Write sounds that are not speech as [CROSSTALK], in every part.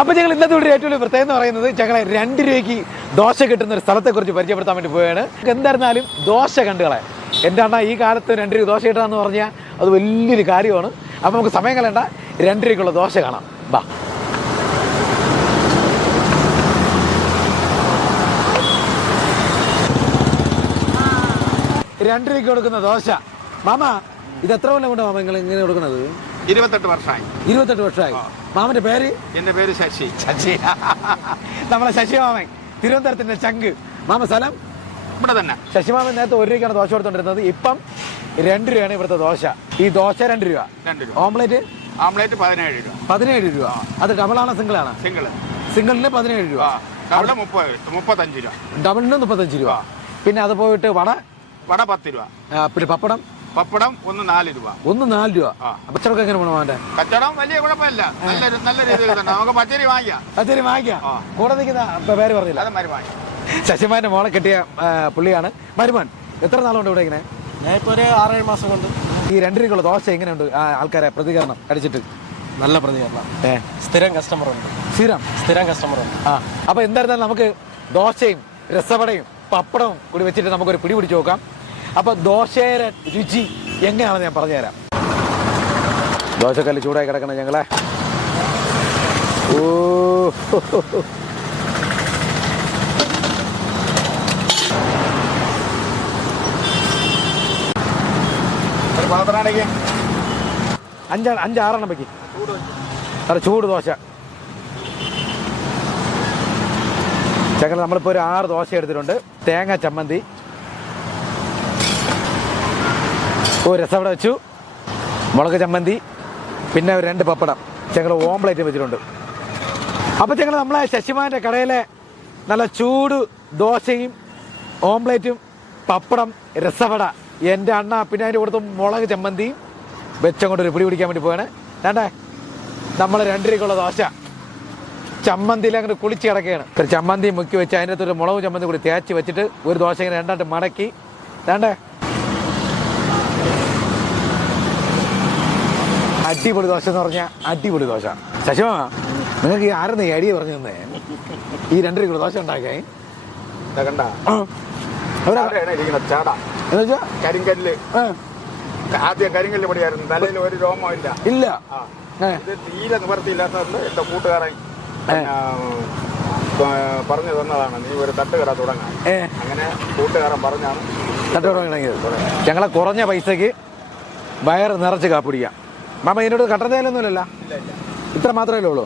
അപ്പൊ ഞങ്ങൾ ഇന്നത്തെ ഇവിടെ ഏറ്റവും വലിയ പ്രത്യേകത എന്ന് പറയുന്നത് ഞങ്ങളെ രണ്ട് രൂപയ്ക്ക് ദോശ കിട്ടുന്ന ഒരു സ്ഥലത്തെ കുറിച്ച് പരിചയപ്പെടുത്താൻ വേണ്ടി പോവുകയാണ്. എന്തായിരുന്നാലും ദോശ കണ്ടുകളെ എന്റെ അണ്ണ ഈ കാലത്ത് രണ്ട് രൂപ ദോശ കിട്ടാന്ന് പറഞ്ഞാൽ അത് വലിയൊരു കാര്യമാണ്. അപ്പൊ നമുക്ക് സമയം കളയണ്ട. രണ്ട് രൂപയ്ക്കുള്ള ദോശ കാണാം. ബാ രണ്ട് രൂപയ്ക്ക് കൊടുക്കുന്ന ദോശ. മാമ ഇത് എത്ര കൊല്ലം കൊണ്ട് മാമ നിങ്ങൾ ഇങ്ങനെ കൊടുക്കുന്നത്? ഇരുപത്തെട്ട് വർഷമായി. ഇരുപത്തെട്ട് വർഷമായി. മാമന്റെ പേര്? എന്റെ പേര് ശശി. ശശി. [LAUGHS] നമ്മളെ ശശി മാമൻ തിരുവനന്തപുരത്തിന്റെ ചങ്ക്. മാമ സ്ഥലം? ഇവിടെ തന്നെ. ശശിമാമൻ നേരത്തെ ഒരു രൂപയ്ക്കാണ് ദോശ കൊടുത്തോണ്ടിരുന്നത്. ഇപ്പം രണ്ട് രൂപയാണ് ഇവിടുത്തെ ദോശ. ഈ ദോശ രണ്ട് രൂപ. രണ്ട് രൂപ. ഓംലേറ്റ്? ഓംലേറ്റ് പതിനേഴ് രൂപ. പതിനേഴ് രൂപ. അത് ഡബിൾ ആണോ സിംഗിൾ ആണ് സിംഗിൾ സിംഗിളിന് പതിനേഴ് രൂപ. ഡബിൾ മുപ്പത് മുപ്പത്തഞ്ച് രൂപ. ഡബിളിന് മുപ്പത്തഞ്ച് രൂപ. പിന്നെ അത് പോയിട്ട് വട? വട പത്ത് രൂപ. പിന്നെ പപ്പടം? പപ്പടം ഒന്ന് നാല് രൂപ. ഒന്ന് നാല് രൂപ. പച്ചടക്കം എങ്ങനെ വേണം അവന്റെ? കച്ചവടം വലിയ കുഴപ്പമില്ല. നല്ല നല്ല രീതിയിൽ തന്നെ. നമുക്ക് പച്ചരി വാങ്ങിക്കാം. പച്ചരി വാങ്ങിക്കാം. കൂടെ നിൽക്കുന്ന പേര് പറഞ്ഞില്ല. അത് ശശിമാന്റെ മോളെ കെട്ടിയ പുള്ളിയാണ്. മരുമാൻ എത്ര നാളുണ്ട് ഇവിടെ ഇങ്ങനെ? ഞാനിപ്പോ ഒരു ആറേഴ് മാസം കൊണ്ട്. ഈ രണ്ട് രൂപയുള്ള ദോശ എങ്ങനെയുണ്ട് ആ, ആൾക്കാരെ പ്രതികരണം അടിച്ചിട്ട്? നല്ല പ്രതികരണം. ഏ? സ്ഥിരം കസ്റ്റമർ ഉണ്ട്. സ്ഥിരം? സ്ഥിരം കസ്റ്റമർ ഉണ്ട്. ആ. അപ്പൊ എന്തായിരുന്നാലും നമുക്ക് ദോശയും രസവടയും പപ്പടവും കൂടി വെച്ചിട്ട് നമുക്കൊരു പിടി പിടിച്ചു നോക്കാം. അപ്പൊ ദോശയുടെ രുചി എങ്ങനെയാണെന്ന് ഞാൻ പറഞ്ഞുതരാം. ദോശക്കല്ല് ചൂടായി കിടക്കണം ഞങ്ങളെ. ഓ അഞ്ചാണ് അഞ്ചാ അഞ്ചാറെണ്ണം പറ്റി അല്ല ചൂട് ദോശ. ചങ്ങൾ നമ്മളിപ്പോൾ ഒരു ആറ് ദോശ എടുത്തിട്ടുണ്ട്. തേങ്ങ ചമ്മന്തി. ഓ അവിടെ വെച്ചു. മുളക് ചമ്മന്തി പിന്നെ ഒരു രണ്ട് പപ്പടം. ഞങ്ങൾ ഓംപ്ലേറ്റ് വെച്ചിട്ടുണ്ട്. അപ്പോൾ ഞങ്ങൾ നമ്മളെ ശശിമാന്റെ കടയിലെ നല്ല ചൂട് ദോശയും ഓംപ്ലേറ്റും പപ്പടം രസവട എന്റെ അണ്ണ പിന്നെ അതിന്റെ കൊടുത്ത് മുളക് ചമ്മന്തിയും വെച്ചങ്ങോട്ട് ഒരു പിടി പിടിക്കാൻ വേണ്ടി പോവാണ്. വേണ്ടേ? നമ്മൾ രണ്ട് രൂപയ്ക്കുള്ള ദോശ. ചമ്മന്തിയിൽ അങ്ങോട്ട് കുളിച്ച് കിടക്കുകയാണ്. ഒരു ചമ്മന്തി മുക്കി വെച്ച് അതിന്റെ അകത്തൊരു മുളക് ചമ്മന്തി കൂടി തേച്ച് വെച്ചിട്ട് ഒരു ദോശ ഇങ്ങനെ രണ്ടായിട്ട് മടക്കി. വേണ്ടേ? അടിപൊളി ദോശ എന്ന് പറഞ്ഞാൽ അടിപൊളി ദോശ. ശശിമ നിങ്ങൾക്ക് ഈ ആരെന്ന് ഈ അടിയെ പറഞ്ഞു തന്നേ? ഈ രണ്ടര കിലോ ദോശ ഉണ്ടാക്കേ. കണ്ട? ആ. അവിടെ ചാടയാണ് ഇരിക്കുന്നത് ചാട. എന്ന് വെച്ചാ? കരിങ്കല്ല്. ആദ്യം കരിങ്കല്ല് പൊടിയായിരുന്നു തലയിൽ ഒരു രോമം ഇല്ല. ഇല്ല. ഇത് തീരെ നിവർത്തിയില്ലാത്തതുകൊണ്ട് എന്റെ കൂട്ടുകാരൻ പറഞ്ഞു തന്നതാണ് നീ ഒരു തട്ടുകട തുടങ്ങാൻ. അങ്ങനെ കൂട്ടുകാരൻ പറഞ്ഞാണ് തട്ടുകട ഞങ്ങളെ കുറഞ്ഞ പൈസക്ക് വയറ് നിറച്ച് കാപ്പിടിക്കാം മാമ ഇതിനോട് കട്ടൻ തേയിലൊന്നുമില്ലല്ലോ ഇത്ര മാത്രമേ ഉള്ളൂ.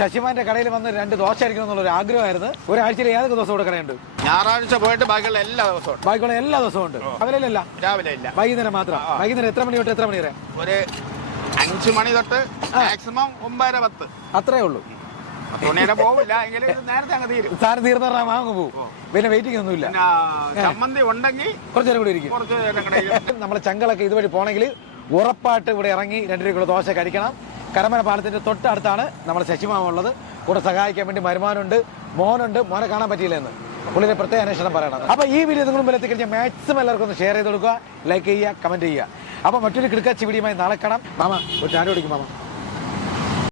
ശശിമാന്റെ കടയിൽ വന്ന് രണ്ട് ദോശ അടിക്കണം എന്നുള്ള ഒരു ആഗ്രഹമായിരുന്നു. ഒരാഴ്ചയിൽ ഏതൊക്കെ ദിവസം ഇവിടെ കടയുണ്ട്? ഞായറാഴ്ച പോയിട്ട് ബാക്കിയുള്ള എല്ലാ ദിവസവും ബാക്കിയുള്ള എല്ലാ ദിവസവും ഉണ്ട്. അവരല്ലല്ല രാവിലെ ഇല്ല. വൈകുന്നേരം മാത്രം. വൈകുന്നേരം എത്ര മണി തൊട്ട് എത്ര മണി വരെ? ഒരു അഞ്ചു മണി തൊട്ട് മാക്സിമം ഒമ്പതര പത്ത്. അത്രേ ഉള്ളൂ. സാറ് തീർന്ന പറഞ്ഞാൽ വാങ്ങു പോകും പിന്നെ വെയിറ്റിംഗ് ഒന്നുമില്ല. പിന്നെ ചമ്മന്തി ഉണ്ടെങ്കിൽ കുറച്ചു നേരം കൂടി ഇരിക്കും. [LAUGHS] നമ്മളെ ചങ്കളൊക്കെ ഇതുവഴി പോണെങ്കിൽ ഉറപ്പായിട്ട് ഇവിടെ ഇറങ്ങി രണ്ട് രൂപയ്ക്കുള്ള ദോശ കഴിക്കണം. കരമന പാലത്തിന്റെ തൊട്ടടുത്താണ് നമ്മുടെ ശശിമാമ ഉള്ളത്. കൂടെ സഹായിക്കാൻ വേണ്ടി മരുമാനുണ്ട് മോനുണ്ട്. മോനെ കാണാൻ പറ്റിയില്ല എന്ന് പുള്ളിനെ പ്രത്യേക അന്വേഷണം പറയണം. അപ്പൊ ഈ വീഡിയോ നിങ്ങൾ മുമ്പിൽ എത്തിക്കഴിഞ്ഞാൽ മാക്സിമം എല്ലാവർക്കും ഒന്ന് ഷെയർ ചെയ്ത് കൊടുക്കുക ലൈക്ക് ചെയ്യുക കമന്റ് ചെയ്യുക. അപ്പൊ മറ്റൊരു കിടക്കാച്ചി വീഡിയോയുമായി നാളെ കാണാം. മാമ ഒരു ചാനൽ ഓടിക്കും മാമ.